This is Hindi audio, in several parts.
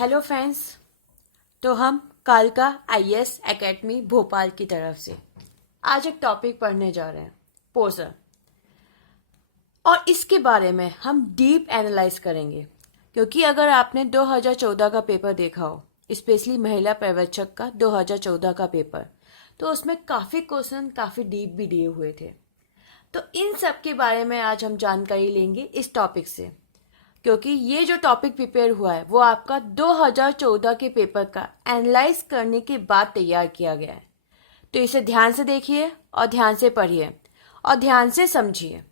Hello friends. तो हम कालका आईएएस एकेडमी भोपाल की तरफ से आज एक टॉपिक पढ़ने जा रहे हैं, पोसर। और इसके बारे में हम डीप एनालाइज करेंगे, क्योंकि अगर आपने 2014 का पेपर देखा हो, स्पेशली महिला पर्यवेक्षक का 2014 का पेपर, तो उसमें काफ़ी क्वेश्चन काफ़ी डीप भी दिए हुए थे। तो इन सब के बारे में आज हम जानकारी लेंगे इस टॉपिक से, क्योंकि ये जो टॉपिक प्रिपेयर हुआ है वो आपका 2014 के पेपर का एनालाइज करने के बाद तैयार किया गया है। तो इसे ध्यान से देखिए और ध्यान से पढ़िए और ध्यान से समझिए।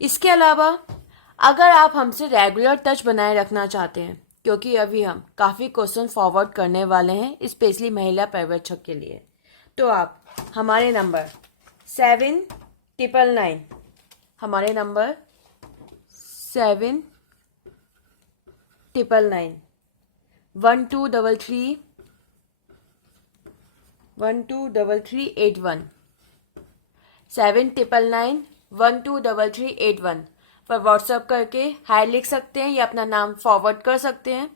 इसके अलावा अगर आप हमसे रेगुलर टच बनाए रखना चाहते हैं, क्योंकि अभी हम काफ़ी क्वेश्चन फॉरवर्ड करने वाले हैं स्पेशली महिला पर्यवेक्षक के लिए, तो आप हमारे नंबर 7999 हमारे नंबर 7999 1233 123381 7999 123381 पर व्हाट्सएप करके हाय लिख सकते हैं या अपना नाम फॉरवर्ड कर सकते हैं।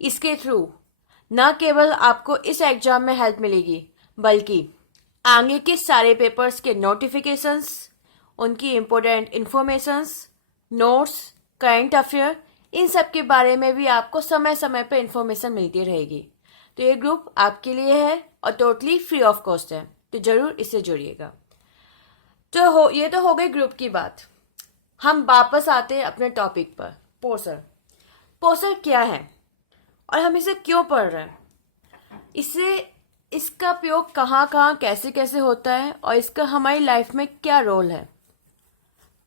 इसके थ्रू न केवल आपको इस एग्जाम में हेल्प मिलेगी, बल्कि आगे के सारे पेपर्स के नोटिफिकेशंस, उनकी important informations, notes, current affair, इन सब के बारे में भी आपको समय समय पर इंफॉर्मेशन मिलती रहेगी। तो ये ग्रुप आपके लिए है और टोटली फ्री ऑफ कॉस्ट है, तो जरूर इससे जुड़िएगा। तो ये तो हो गई ग्रुप की बात। हम वापस आते हैं अपने टॉपिक पर, पोसर। पोसर क्या है और हम इसे क्यों पढ़ रहे हैं, इसका उपयोग कहाँ कहाँ कैसे कैसे होता है और इसका हमारी लाइफ में क्या रोल है,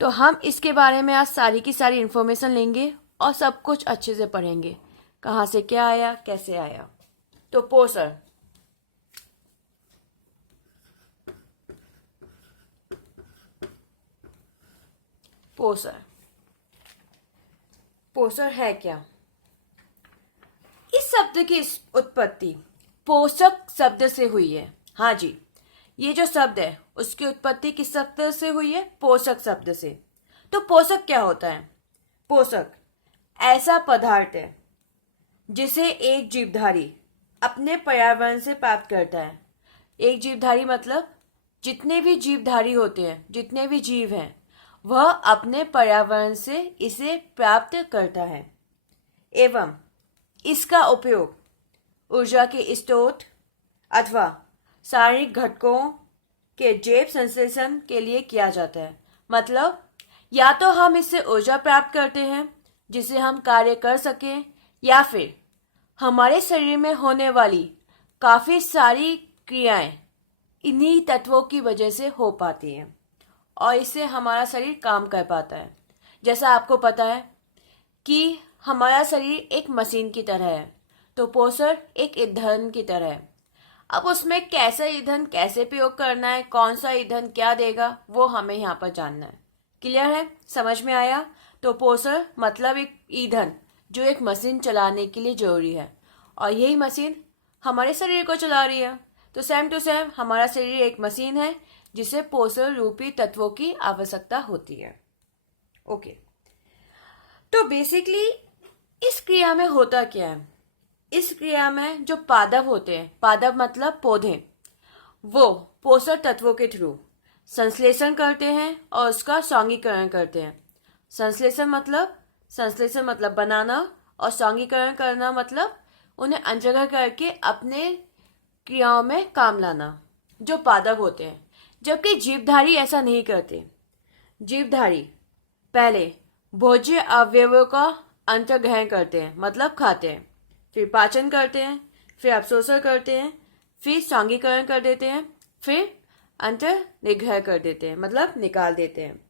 तो हम इसके बारे में आज सारी की सारी इन्फॉर्मेशन लेंगे और सब कुछ अच्छे से पढ़ेंगे, कहाँ से क्या आया कैसे आया। तो पोसर, पोसर है क्या? इस शब्द की उत्पत्ति पोषक शब्द से हुई है। हाँ जी, ये जो शब्द है उसकी उत्पत्ति किस शब्द से हुई है? पोषक शब्द से। तो पोषक क्या होता है? पोषक ऐसा पदार्थ है जिसे एक जीवधारी अपने पर्यावरण से प्राप्त करता है। एक जीवधारी मतलब जितने भी जीवधारी होते हैं, जितने भी जीव हैं, वह अपने पर्यावरण से इसे प्राप्त करता है एवं इसका उपयोग ऊर्जा के स्रोत अथवा शारीरिक घटकों के जैव संश्लेषण के लिए किया जाता है। मतलब या तो हम इससे ऊर्जा प्राप्त करते हैं जिसे हम कार्य कर सकें, या फिर हमारे शरीर में होने वाली काफ़ी सारी क्रियाएं इन्हीं तत्वों की वजह से हो पाती हैं और इससे हमारा शरीर काम कर पाता है। जैसा आपको पता है कि हमारा शरीर एक मशीन की तरह है, तो पोसर एक ईंधन की तरह है। अब उसमें कैसा ईंधन कैसे प्रयोग करना है, कौन सा ईंधन क्या देगा, वो हमें यहाँ पर जानना है। क्लियर है? समझ में आया? तो पोसर मतलब एक ईंधन जो एक मशीन चलाने के लिए जरूरी है, और यही मशीन हमारे शरीर को चला रही है। तो सेम टू सेम हमारा शरीर एक मशीन है जिसे पोषण रूपी तत्वों की आवश्यकता होती है। ओके, तो बेसिकली इस क्रिया में होता क्या है? इस क्रिया में जो पादप होते हैं, पादप मतलब पौधे, वो पोषक तत्वों के थ्रू संश्लेषण करते हैं और उसका सौंगीकरण करते हैं। संश्लेषण मतलब बनाना, और सौंगीकरण करना मतलब उन्हें अनजगह करके अपने क्रियाओं में काम लाना, जो पादप होते हैं। जबकि जीवधारी ऐसा नहीं करते। जीवधारी पहले भोज्य अवयवों का अंतर्ग्रहण करते हैं, मतलब खाते हैं, फिर पाचन करते हैं, फिर अवशोषण करते हैं, फिर सौंगीकरण कर देते हैं, फिर अंतर्निग्रह कर देते हैं, मतलब निकाल देते हैं।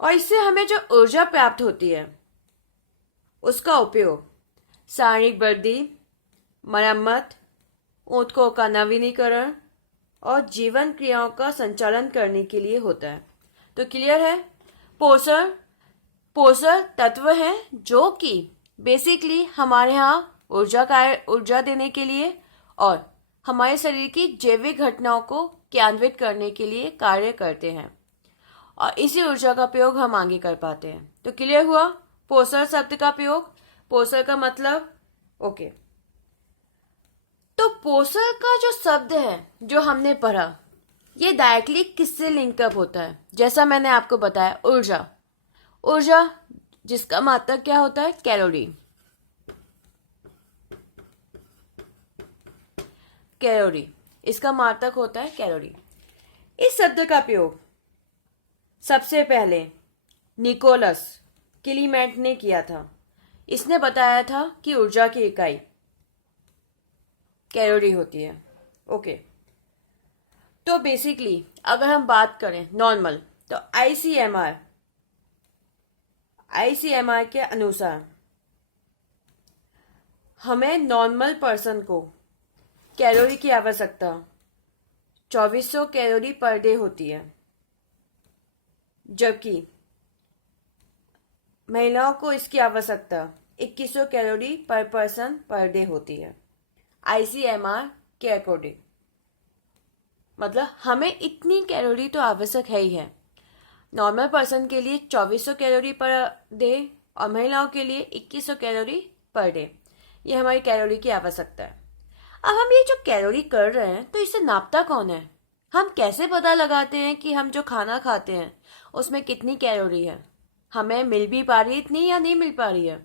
और इससे हमें जो ऊर्जा प्राप्त होती है उसका उपयोग शारीरिक वृद्धि, मरम्मत, ऊतकों का नवीनीकरण और जीवन क्रियाओं का संचालन करने के लिए होता है। तो क्लियर है? पोषक तत्व हैं जो कि बेसिकली हमारे यहाँ ऊर्जा देने के लिए और हमारे शरीर की जैविक घटनाओं को क्रियान्वित करने के लिए कार्य करते हैं, और इसी ऊर्जा का प्रयोग हम आगे कर पाते हैं। तो क्लियर हुआ पोषक शब्द का प्रयोग। पोषक का मतलब ओके, तो पोषक का जो शब्द है जो हमने पढ़ा, ये डायरेक्टली किससे लिंकअप होता है? जैसा मैंने आपको बताया, ऊर्जा। ऊर्जा जिसका मात्रक क्या होता है? कैलोरी। कैलोरी, इसका मात्रक होता है कैलोरी। इस शब्द का प्रयोग सबसे पहले निकोलस किलीमेट ने किया था। इसने बताया था कि ऊर्जा की इकाई कैलोरी होती है। ओके, तो बेसिकली अगर हम बात करें नॉर्मल, तो आईसीएमआर के अनुसार हमें नॉर्मल पर्सन को कैलोरी की आवश्यकता 2400 कैलोरी पर डे होती है, जबकि महिलाओं को इसकी आवश्यकता 2100 कैलोरी पर पर्सन पर डे होती है, आईसीएमआर के अकॉर्डिंग। मतलब हमें इतनी कैलोरी तो आवश्यक है ही है। नॉर्मल पर्सन के लिए 2400 कैलोरी पर डे और महिलाओं के लिए 2100 कैलोरी पर डे, ये हमारी कैलोरी की आवश्यकता है। अब हम ये जो कैलोरी कर रहे हैं, तो इसे नापता कौन है? हम कैसे पता लगाते हैं कि हम जो खाना खाते हैं उसमें कितनी कैलोरी है? हमें मिल भी पा रही है इतनी या नहीं मिल पा रही है?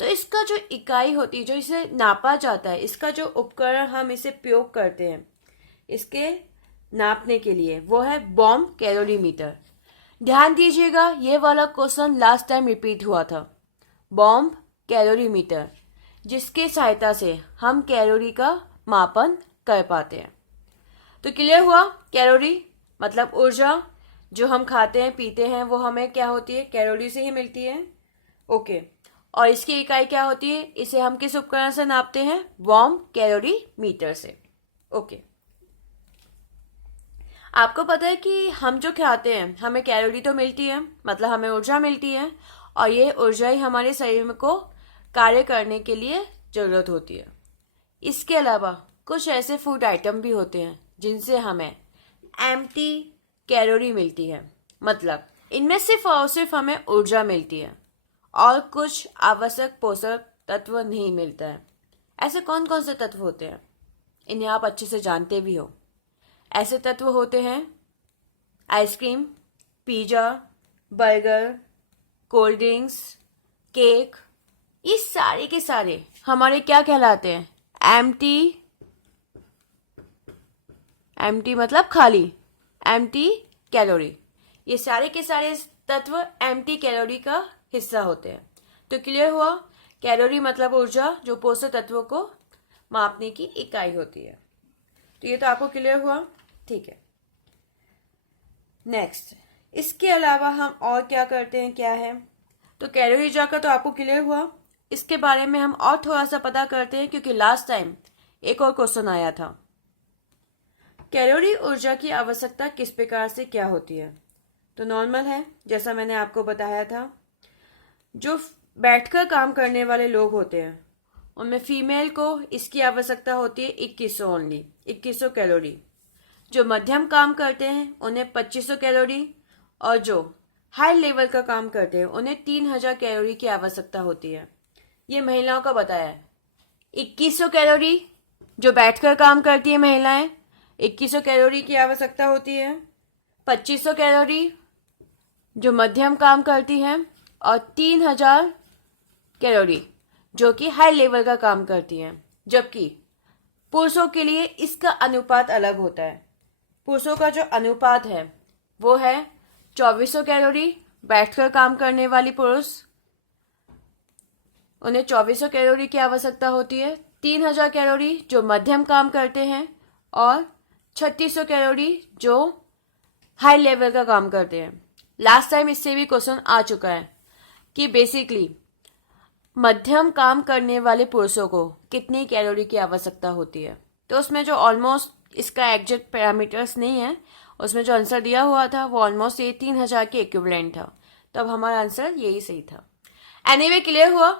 तो इसका जो इकाई होती है, जो इसे नापा जाता है, इसका जो उपकरण हम इसे प्रयोग करते हैं इसके नापने के लिए, वो है बॉम कैलोरीमीटर। ध्यान दीजिएगा, ये वाला क्वेश्चन लास्ट टाइम रिपीट हुआ था। बॉम कैलोरीमीटर, जिसके सहायता से हम कैलोरी का मापन कर पाते हैं। तो क्लियर हुआ? कैलोरी मतलब ऊर्जा, जो हम खाते हैं पीते हैं वो हमें क्या होती है? कैलोरी से ही मिलती है। ओके, और इसकी इकाई क्या होती है? इसे हम किस उपकरण से नापते हैं? बॉम कैलोरीमीटर से। ओके, आपको पता है कि हम जो खाते हैं हमें कैलोरी तो मिलती है, मतलब हमें ऊर्जा मिलती है, और ये ऊर्जा ही हमारे शरीर को कार्य करने के लिए जरूरत होती है। इसके अलावा कुछ ऐसे फूड आइटम भी होते हैं जिनसे हमें एम्प्टी कैलोरी मिलती है, मतलब इनमें सिर्फ और सिर्फ हमें ऊर्जा मिलती है और कुछ आवश्यक पोषक तत्व नहीं मिलता है। ऐसे कौन कौन से तत्व होते हैं? इन्हें आप अच्छे से जानते भी हो। ऐसे तत्व होते हैं ice cream, pizza, burger, cold drinks, cake. ये सारे के सारे हमारे क्या कहलाते हैं? एम्प्टी मतलब खाली, एम्प्टी कैलोरी। ये सारे के सारे तत्व एम्प्टी कैलोरी का हिस्सा होते हैं। तो क्लियर हुआ? कैलोरी मतलब ऊर्जा, जो पोषक तत्वों को मापने की इकाई होती है। तो ये तो आपको क्लियर हुआ? ठीक है। नेक्स्ट, इसके अलावा हम और क्या करते हैं, क्या है? तो कैलोरी ऊर्जा का तो आपको क्लियर हुआ। इसके बारे में हम और थोड़ा सा पता करते हैं, क्योंकि लास्ट टाइम एक और क्वेश्चन आया था। कैलोरी ऊर्जा की आवश्यकता किस प्रकार से क्या होती है? तो नॉर्मल है, जैसा मैंने आपको बताया था। जो बैठकर काम करने वाले लोग होते हैं उनमें फीमेल को इसकी आवश्यकता होती है 2100 ओनली, 2100 कैलोरी। जो मध्यम काम करते हैं उन्हें 2500 कैलोरी, और जो हाई लेवल का काम करते हैं उन्हें 3000 कैलोरी की आवश्यकता होती है। ये महिलाओं का बताया है। 2100 कैलोरी जो बैठकर काम करती है महिलाएं, 2100 कैलोरी की आवश्यकता होती है। 2500 कैलोरी जो मध्यम काम करती हैं, और 3000 कैलोरी जो कि हाई लेवल का काम करती हैं। जबकि पुरुषों के लिए इसका अनुपात अलग होता है। पुरुषों का जो अनुपात है वो है 2400 कैलोरी। बैठकर काम करने वाली पुरुष, उन्हें 2400 कैलोरी की आवश्यकता होती है। 3000 कैलोरी जो मध्यम काम करते हैं, और 3600 कैलोरी जो हाई लेवल का काम करते हैं। लास्ट टाइम इससे भी क्वेश्चन आ चुका है कि बेसिकली मध्यम काम करने वाले पुरुषों को कितनी कैलोरी की आवश्यकता होती है। तो उसमें जो ऑलमोस्ट इसका एग्जैक्ट पैरामीटर्स नहीं है, उसमें जो आंसर दिया हुआ था वो ऑलमोस्ट ये 3000 के इक्विवेलेंट था। तो अब हमारा आंसर यही सही था। एनीवे, क्लियर हुआ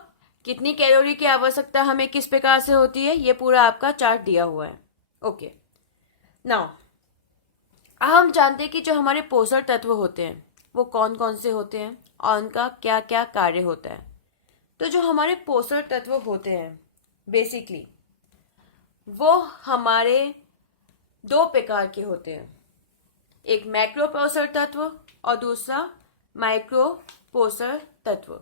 कितनी कैलोरी की आवश्यकता हमें किस प्रकार से होती है? ये पूरा आपका चार्ट दिया हुआ है। ओके, नाउ हम जानते हैं कि जो हमारे पोषक तत्व होते हैं वो कौन कौन से होते हैं और उनका क्या क्या कार्य होता है। तो जो हमारे पोषक तत्व होते हैं बेसिकली वो हमारे दो प्रकार के होते हैं, एक मैक्रो पोषक तत्व और दूसरा माइक्रो पोषक तत्व।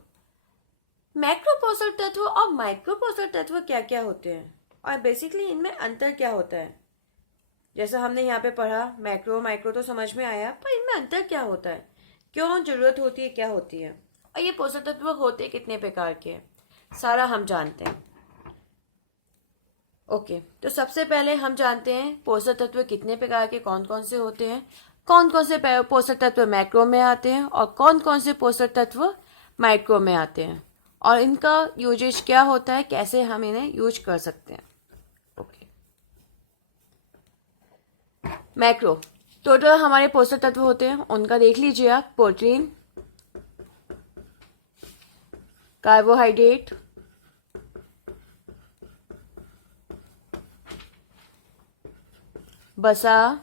मैक्रो पोषक तत्व और माइक्रो पोषक तत्व क्या क्या होते हैं और बेसिकली इनमें अंतर क्या होता है? जैसा हमने यहाँ पे पढ़ा, मैक्रो माइक्रो तो समझ में आया, पर इनमें अंतर क्या होता है, क्यों जरूरत होती है, क्या होती है, और ये पोषक तत्व होते कितने प्रकार के हैं, सारा हम जानते हैं। ओके, तो सबसे पहले हम जानते हैं पोषक तत्व कितने प्रकार के कौन कौन से होते हैं, कौन कौन से पोषक तत्व मैक्रो में आते हैं और कौन कौन से पोषक तत्व माइक्रो में आते हैं, और इनका यूजेज क्या होता है, कैसे हम इन्हें यूज कर सकते हैं। ओके, मैक्रो टोटल हमारे पोषक तत्व होते हैं, उनका देख लीजिए आप। प्रोटीन, कार्बोहाइड्रेट, वसा,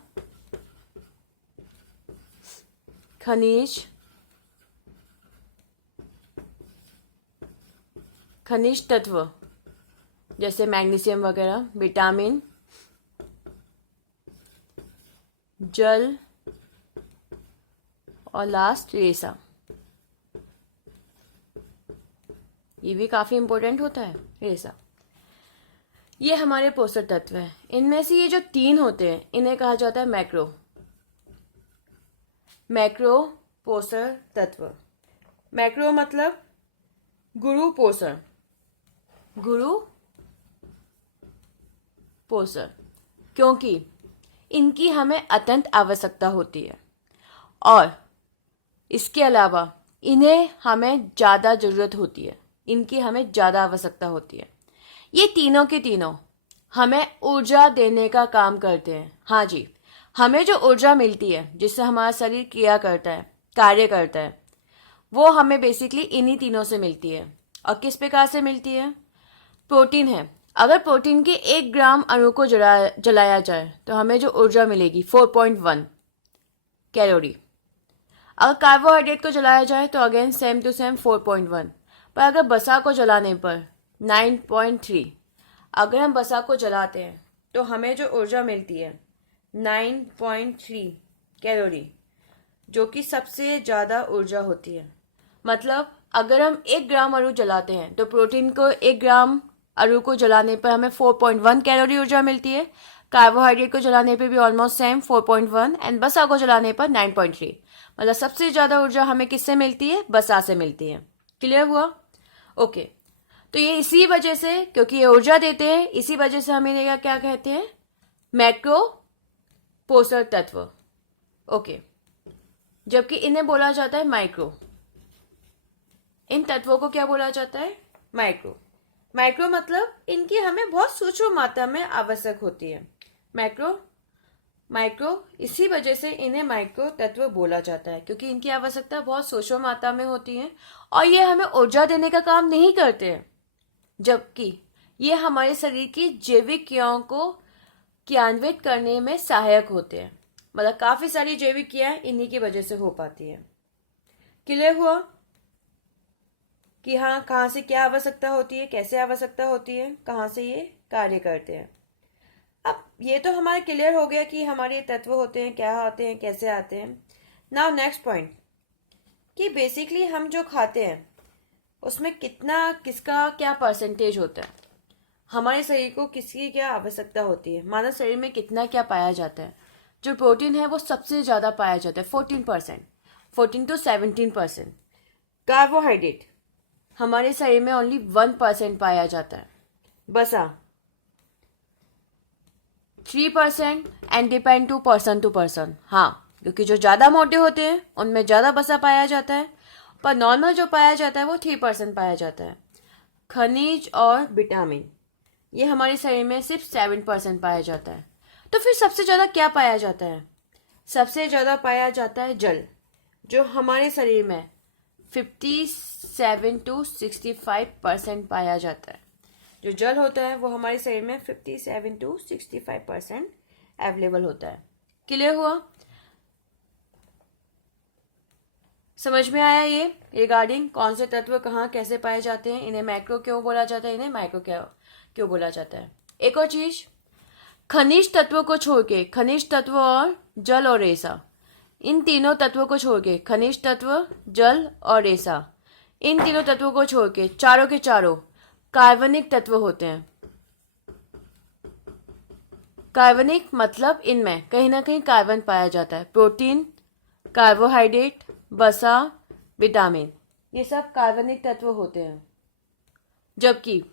खनिज, खनिज तत्व जैसे मैग्नीशियम वगैरह, विटामिन, जल और लास्ट रेसा। ये भी काफी इंपॉर्टेंट होता है, रेसा। ये हमारे पोषक तत्व हैं। इनमें से ये जो तीन होते हैं इन्हें कहा जाता है मैक्रो, मैक्रो पोषक तत्व। मैक्रो मतलब गुरु पोषण, गुरु पोषण, क्योंकि इनकी हमें अत्यंत आवश्यकता होती है और इसके अलावा इन्हें हमें ज़्यादा ज़रूरत होती है, इनकी हमें ज़्यादा आवश्यकता होती है। ये तीनों के तीनों हमें ऊर्जा देने का काम करते हैं। हाँ जी, हमें जो ऊर्जा मिलती है जिससे हमारा शरीर क्रिया करता है, कार्य करता है, वो हमें बेसिकली इन्हीं तीनों से मिलती है। और किस प्रकार से मिलती है? प्रोटीन है, अगर प्रोटीन के 1 ग्राम अणु को जलाया जाए तो हमें जो ऊर्जा मिलेगी 4.1 कैलोरी। अगर कार्बोहाइड्रेट को जलाया जाए तो अगेन सेम टू सेम 4.1, पर अगर वसा को जलाने पर 9.3, अगर हम वसा को जलाते हैं तो हमें जो ऊर्जा मिलती है 9.3 कैलोरी, जो कि सबसे ज़्यादा ऊर्जा होती है। मतलब अगर हम 1 ग्राम अणु जलाते हैं तो प्रोटीन को 1 ग्राम अणु को जलाने पर हमें 4.1 कैलोरी ऊर्जा मिलती है, कार्बोहाइड्रेट को जलाने पे भी ऑलमोस्ट सेम 4.1 एंड वसा को जलाने पर 9.3। मतलब सबसे ज़्यादा ऊर्जा हमें किससे मिलती है? वसा से मिलती है। क्लियर हुआ? ओके, तो ये इसी वजह से, क्योंकि ये ऊर्जा देते हैं, इसी वजह से हम इन्हें क्या कहते हैं? मैक्रो पोषक तत्व। ओके, जबकि इन्हें बोला जाता है माइक्रो। इन तत्वों को क्या बोला जाता है? माइक्रो। माइक्रो मतलब इनकी हमें बहुत सूक्ष्म मात्रा में आवश्यक होती है। माइक्रो इसी वजह से इन्हें माइक्रो तत्व बोला जाता है, क्योंकि इनकी आवश्यकता बहुत सूक्ष्म मात्रा में होती है और ये हमें ऊर्जा देने का काम नहीं करते हैं, जबकि ये हमारे शरीर की जैविक क्रियाओं को क्रियान्वित करने में सहायक होते हैं। मतलब काफी सारी जैविक क्रियाएं इन्हीं की वजह से हो पाती है। क्लियर हुआ कि हाँ, कहाँ से क्या आवश्यकता होती है, कैसे आवश्यकता होती है, कहाँ से ये कार्य करते हैं। अब ये तो हमारा क्लियर हो गया कि हमारे तत्व होते हैं, क्या होते हैं, कैसे आते हैं। नाउ नेक्स्ट पॉइंट, कि बेसिकली हम जो खाते हैं उसमें कितना, किसका क्या परसेंटेज होता है, हमारे शरीर को किसकी क्या आवश्यकता होती है, मानव शरीर में कितना क्या पाया जाता है। जो प्रोटीन है वो सबसे ज़्यादा पाया जाता है, 14%, 14 to 17%। कार्बोहाइड्रेट हमारे शरीर में ओनली 1% पाया जाता है। वसा 3% एंड डिपेंड टू पर्सन। हाँ, क्योंकि जो ज़्यादा मोटे होते हैं उनमें ज़्यादा वसा पाया जाता है, पर नॉर्मल जो पाया जाता है वो 3% पाया जाता है। खनिज और विटामिन ये हमारे शरीर में सिर्फ 7% पाया जाता है। तो फिर सबसे ज़्यादा क्या पाया जाता है? सबसे ज़्यादा पाया जाता है जल, जो हमारे शरीर में 57 to 65% पाया जाता है। जो जल होता है वो हमारे शरीर में 57 to 65% अवेलेबल होता है। क्लियर हुआ? समझ में आया ये रिगार्डिंग कौन से तत्व कहाँ कैसे पाए जाते हैं, इन्हें मैक्रो क्यों बोला जाता है, इन्हें माइक्रो क्यों बोला जाता है। एक और चीज, खनिज तत्वों को छोड़ के, खनिज तत्व और जल और रेसा, इन तीनों तत्वों को छोड़ के, खनिज तत्व, जल और रेसा, इन तीनों तत्वों को छोड़ के चारों के चारों कार्बनिक तत्व होते हैं। कार्बनिक मतलब इनमें कहीं ना कहीं कार्बन पाया जाता है। प्रोटीन, कार्बोहाइड्रेट, वसा, विटामिन, ये सब कार्बनिक तत्व होते हैं। जबकि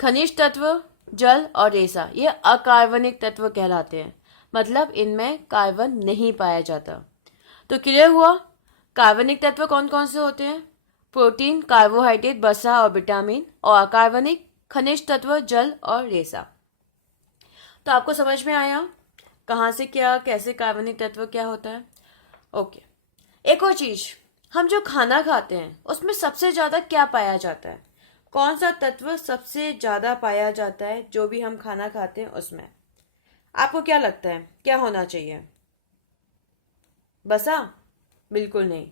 खनिज तत्व, जल और रेसा ये अकार्बनिक तत्व कहलाते हैं, मतलब इनमें कार्बन नहीं पाया जाता। तो क्लियर हुआ कार्बनिक तत्व कौन कौन से होते हैं, प्रोटीन, कार्बोहाइड्रेट, वसा और विटामिन, और अकार्बनिक खनिज तत्व, जल और रेसा। तो आपको समझ में आया कहाँ से क्या, कैसे कार्बनिक तत्व क्या होता है। ओके, एक और चीज, हम जो खाना खाते हैं उसमें सबसे ज्यादा क्या पाया जाता है, कौन सा तत्व सबसे ज्यादा पाया जाता है जो भी हम खाना खाते हैं उसमें, आपको क्या लगता है क्या होना चाहिए? वसा? बिल्कुल नहीं।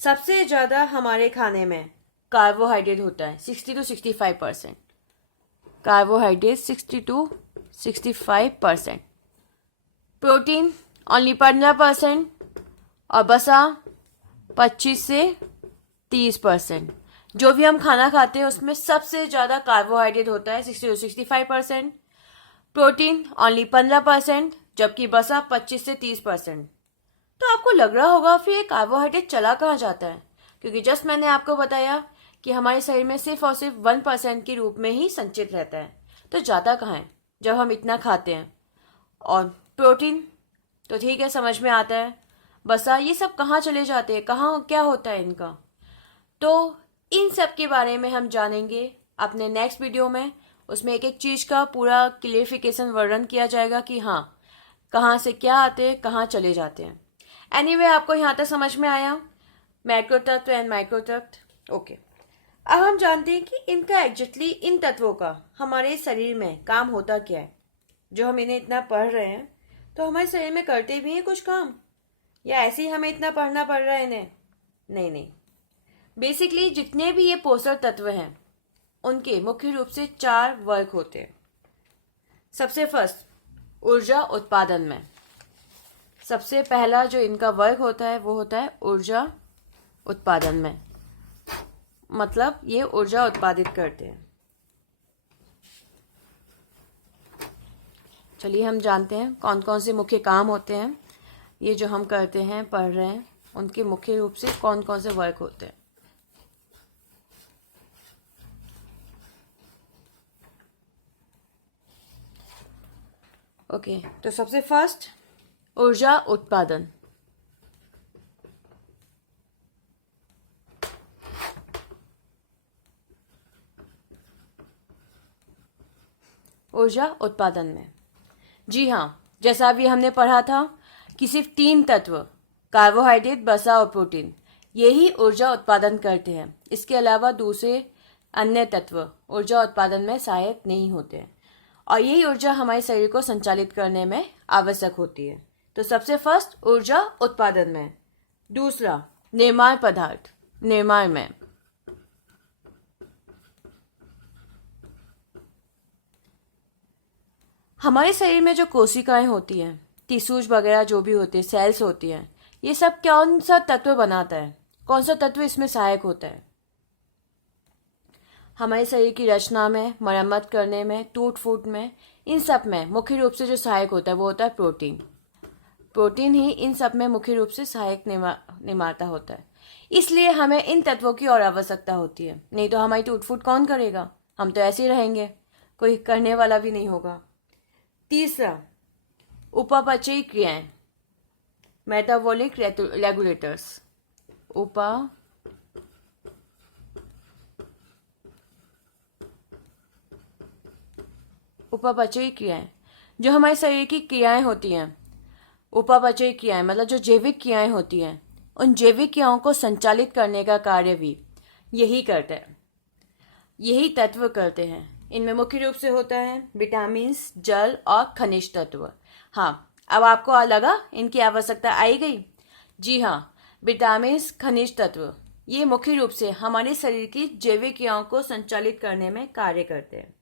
सबसे ज्यादा हमारे खाने में कार्बोहाइड्रेट होता है, 60 to 65%। Carbohydrate 60 to 65%, protein only 15% और वसा 25 से 30%। जो भी हम खाना खाते हैं उसमें सबसे ज्यादा कार्बोहाइड्रेट होता है 60 to 65%, प्रोटीन ओनली 15%, जबकि वसा 25 से 30%। तो आपको लग रहा होगा फिर ये कार्बोहाइड्रेट चला कहाँ जाता है, क्योंकि जस्ट मैंने आपको बताया कि हमारे शरीर में सिर्फ और सिर्फ 1% के रूप में ही संचित रहता है। तो जाता कहाँ है जब हम इतना खाते हैं? और प्रोटीन तो ठीक है, समझ में आता है। वसा, ये सब कहाँ चले जाते हैं, कहाँ क्या होता है इनका? तो इन सब के बारे में हम जानेंगे अपने नेक्स्ट वीडियो में। उसमें एक एक चीज का पूरा क्लियरिफिकेशन वर्णन किया जाएगा कि हाँ कहाँ से क्या आते हैं, कहाँ चले जाते हैं। एनीवे, आपको यहाँ तक समझ में आया मैक्रो तत्व एंड माइक्रो तत्व। ओके, अब हम जानते हैं कि इनका एग्जैक्टली इन तत्वों का हमारे शरीर में काम होता क्या है। जो हम इन्हें इतना पढ़ रहे हैं तो हमारे शरीर में करते भी हैं कुछ काम, या ऐसे ही हमें इतना पढ़ना पड़ रहा है इन्हें? नहीं। बेसिकली जितने भी ये पोषक तत्व हैं उनके मुख्य रूप से 4 वर्ग होते हैं। सबसे फर्स्ट, ऊर्जा उत्पादन में सबसे पहला जो इनका वर्ग होता है वो होता है ऊर्जा उत्पादन में, मतलब ये ऊर्जा उत्पादित करते हैं। चलिए हम जानते हैं कौन कौन से मुख्य काम होते हैं ये जो हम करते हैं, पढ़ रहे हैं, उनके मुख्य रूप से कौन कौन से वर्ग होते हैं। ओके, तो सबसे फर्स्ट ऊर्जा उत्पादन। ऊर्जा उत्पादन में, जी हाँ, जैसा अभी हमने पढ़ा था कि सिर्फ 3 तत्व कार्बोहाइड्रेट, वसा और प्रोटीन यही ऊर्जा उत्पादन करते हैं। इसके अलावा दूसरे अन्य तत्व ऊर्जा उत्पादन में सहायक नहीं होते हैं, और यही ऊर्जा हमारे शरीर को संचालित करने में आवश्यक होती है। तो सबसे फर्स्ट ऊर्जा उत्पादन में। दूसरा, निर्माण पदार्थ, निर्माण में। हमारे शरीर में जो कोशिकाएं होती हैं, टिश्यूज वगैरह जो भी होते हैं, सेल्स होती हैं, ये सब कौन सा तत्व बनाता है, कौन सा तत्व इसमें सहायक होता है? हमारे शरीर की रचना में, मरम्मत करने में, टूट फूट में, इन सब में मुख्य रूप से जो सहायक होता है वो होता है प्रोटीन। प्रोटीन ही इन सब में मुख्य रूप से सहायक निर्माता होता है। इसलिए हमें इन तत्वों की और आवश्यकता होती है, नहीं तो हमारी टूट फूट कौन करेगा? हम तो ऐसे ही रहेंगे, कोई करने वाला भी नहीं होगा। तीसरा, उपापचयी क्रियाएं, मेटाबॉलिक रेगुलेटर्स। उपापचयी क्रियाएं, जो हमारे शरीर की क्रियाएं होती हैं, उपापचयी क्रियाएं मतलब जो जैविक क्रियाएं होती हैं, उन जैविक क्रियाओं को संचालित करने का कार्य भी यही करते हैं, यही तत्व करते हैं। इनमें मुख्य रूप से होता है विटामिन, जल और खनिज तत्व। हाँ, अब आपको लगा इनकी आवश्यकता आई गई? जी हाँ, विटामिन, खनिज तत्व ये मुख्य रूप से हमारे शरीर की जैविक क्रियाओं को संचालित करने में कार्य करते हैं।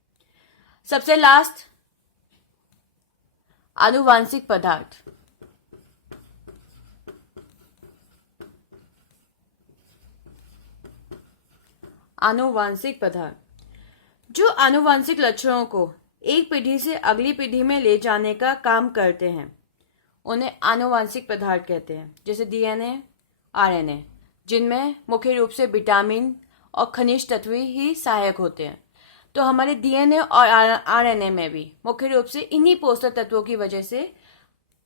सबसे लास्ट, आनुवांशिक पदार्थ। आनुवांशिक पदार्थ जो आनुवांशिक लक्षणों को एक पीढ़ी से अगली पीढ़ी में ले जाने का काम करते हैं उन्हें आनुवांशिक पदार्थ कहते हैं, जैसे डीएनए, आरएनए, जिनमें मुख्य रूप से विटामिन और खनिज तत्व ही सहायक होते हैं। तो हमारे डीएनए और आरएनए में भी मुख्य रूप से इन्हीं पोषक तत्वों की वजह से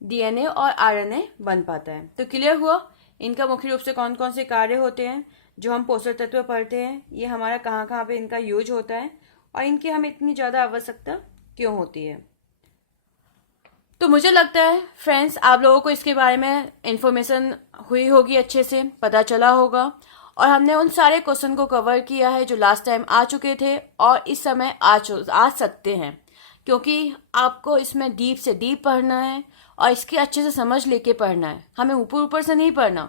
डीएनए और आरएनए बन पाता है। तो क्लियर हुआ इनका मुख्य रूप से कौन कौन से कार्य होते हैं जो हम पोषक तत्व पढ़ते हैं, ये हमारा कहाँ कहाँ पे इनका यूज होता है और इनकी हमें इतनी ज़्यादा आवश्यकता क्यों होती है। तो मुझे लगता है फ्रेंड्स आप लोगों को इसके बारे में इंफॉर्मेशन हुई होगी, अच्छे से पता चला होगा और हमने उन सारे क्वेश्चन को कवर किया है जो लास्ट टाइम आ चुके थे और इस समय आ सकते हैं, क्योंकि आपको इसमें डीप से डीप पढ़ना है और इसके अच्छे से समझ लेके पढ़ना है। हमें ऊपर ऊपर से नहीं पढ़ना,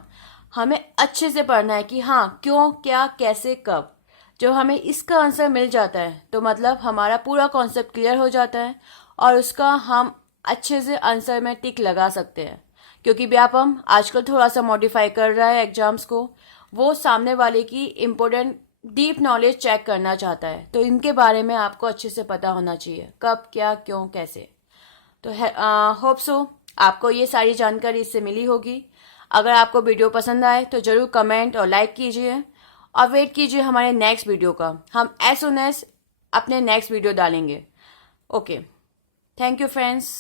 हमें अच्छे से पढ़ना है कि हाँ क्यों, क्या, कैसे, कब। जब हमें इसका आंसर मिल जाता है तो मतलब हमारा पूरा कॉन्सेप्ट क्लियर हो जाता है और उसका हम अच्छे से आंसर में टिक लगा सकते हैं। क्योंकि व्यापम आजकल थोड़ा सा मॉडिफाई कर रहा है एग्जाम्स को, वो सामने वाले की इम्पोर्टेंट डीप नॉलेज चेक करना चाहता है, तो इनके बारे में आपको अच्छे से पता होना चाहिए, कब, क्या, क्यों, कैसे। तो होप सो आपको ये सारी जानकारी इससे मिली होगी। अगर आपको वीडियो पसंद आए तो जरूर कमेंट और लाइक कीजिए और वेट कीजिए हमारे नेक्स्ट वीडियो का। हम एज सुन एज अपने नेक्स्ट वीडियो डालेंगे। Okay, thank you friends.